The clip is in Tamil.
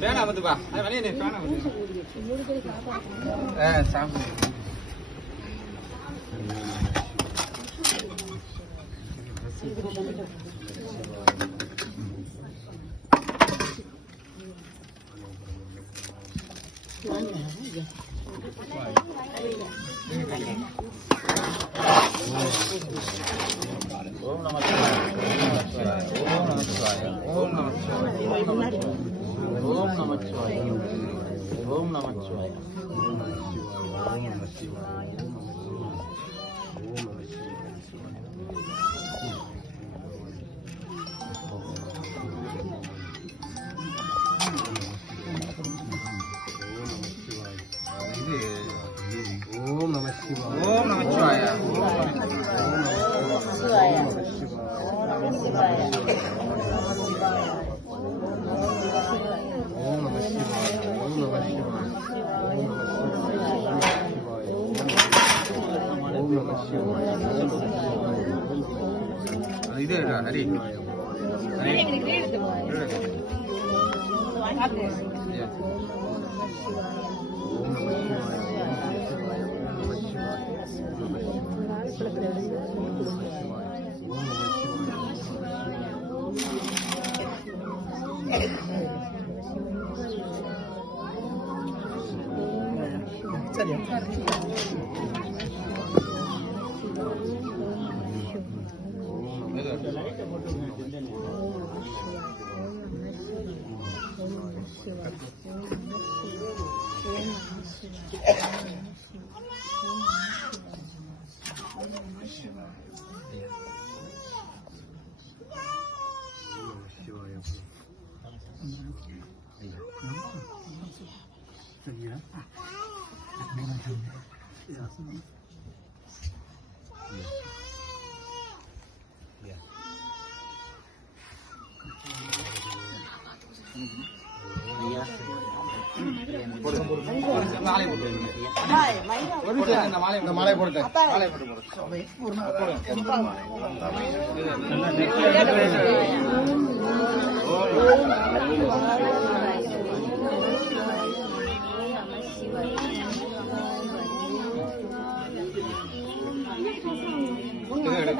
பேனா வந்துப்பா வெளியே நீ பேனா வந்து சாமி ஓம் நம சிவாய ஓம் நம சிவாய ஓம் நம சிவாய ஓம் நம சிவாய ஓம் நம சிவாய ஓம் நம சிவாய ஓம் நம சிவாய இது ஹரி மாலை போட்டு